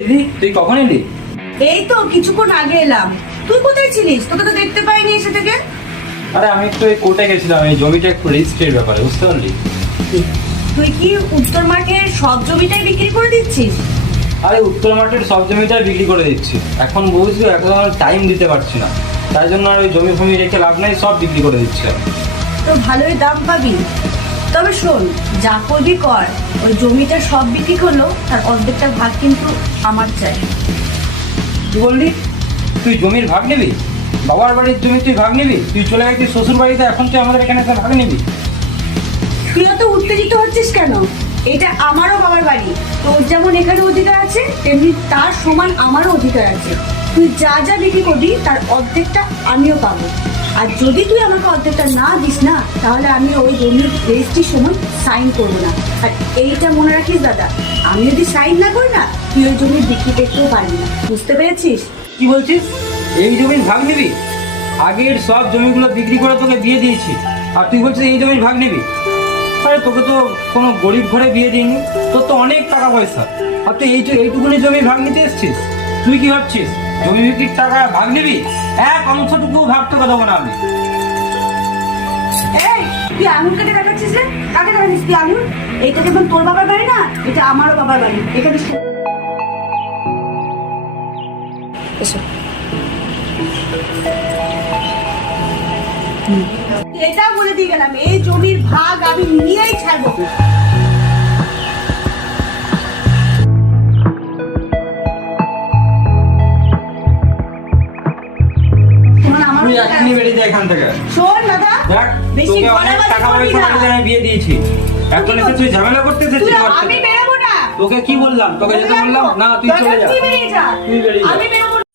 দিদি তুই কখন এলি? এই তো কিছুক্ষণ আগে এলাম। তুই কোথায় ছিলিস? তোকে তো দেখতে পাইনি এসে থেকে। আরে আমি একটু এই কোর্টে গেছিলাম, এই জমিটা একটু রেজিস্ট্রির ব্যাপারে, বুঝতে পারলি? তুই কি উত্তর মাঠে সব জমিটাই বিক্রি করে দিচ্ছিস? আরে উত্তর মাঠের সব জমিটাই বিক্রি করে দিচ্ছি। এখন বুঝলি, এখন আমার টাইম দিতে পারছি না, তাই জন্য আর ওই জমি ফমি রেখে লাভ নাই, সব বিক্রি করে দিচ্ছি আমি। তো ভালোই দাম পাবি। তবে শোন, যা করবি কর, ওই জমিটা সব বিক্রি করলো তার অর্ধেকটা ভাগ কিন্তু আমার চাই। তুই বললি তুই জমির ভাগ নিবি? বাবার বাড়ির জমি তুই ভাগ নিবি? তুই চলে গেছিস শ্বশুর বাড়িতে, এখন তুই আমাদের এখানে একটা ভাগ নিবি? তুই অত উত্তেজিত হচ্ছিস কেন? এটা আমারও বাবার বাড়ি। তোর যেমন এখানে অধিকার আছে, তেমনি তার সমান আমারও অধিকার আছে। তুই যা যা বিক্রি করবি তার অর্ধেকটা আমিও পাবো। আর যদি তুই আমাকে অর্ধেকটা না দিস না, তাহলে আমি ওই জমির রেজিস্ট্রির সময় সাইন করবো না। আর এইটা মনে রাখিস দাদা, আমি যদি সাইন না করি না, তুই ওই জমি বিক্রি করতেও পারবি না। বুঝতে পেরেছিস? কি বলছিস? এই জমির ভাগ নিবি? আগের সব জমিগুলো বিক্রি করে তোকে দিয়ে দিয়েছি, আর তুই বলছিস এই জমির ভাগ নিবি? আরে তোকে তো কোনো গরিব ঘরে বিয়ে দিইনি, তোর তো অনেক টাকা পয়সা, আর তুই এইটুকুনি জমি ভাগ নিতে এসছিস? তুই কি ভাবছিস জমি বিক্রির টাকা ভাগ নিবি? এক অংশটুকু ভাগ তোকে দেবো না আমি। এই, তুই আঙুল কেটে দেখাচ্ছিস রে? কাকে দেখাচ্ছিস তুই আঙুল? এইটা যেমন তোর বাবার বাড়ি না, এটা আমারও বাবার বাড়ি। এখানে এসো। এটা বলে দিয়ে গেলাম, এই জমির ভাগ আমি নিয়েই ছাড়বো। তুই এখনই বেরিয়ে যা এখান থেকে। শোন দাদা, দেখ, বেশি তোকে অনেক গলাবাজি টাকা করবি পয়সা না। বাড়িতে আমি বিয়ে দিয়েছি, এখন এসে তুই ঝামেলা করতে এসেছিস আমার সাথে? আমি বেরোবো না। তোকে কি বললাম? তোকে যেতে বললাম না, তুই চলে যা। তুই বেরিয়ে যা। তুই বেরিয়ে যা। আমি বেরোবো না।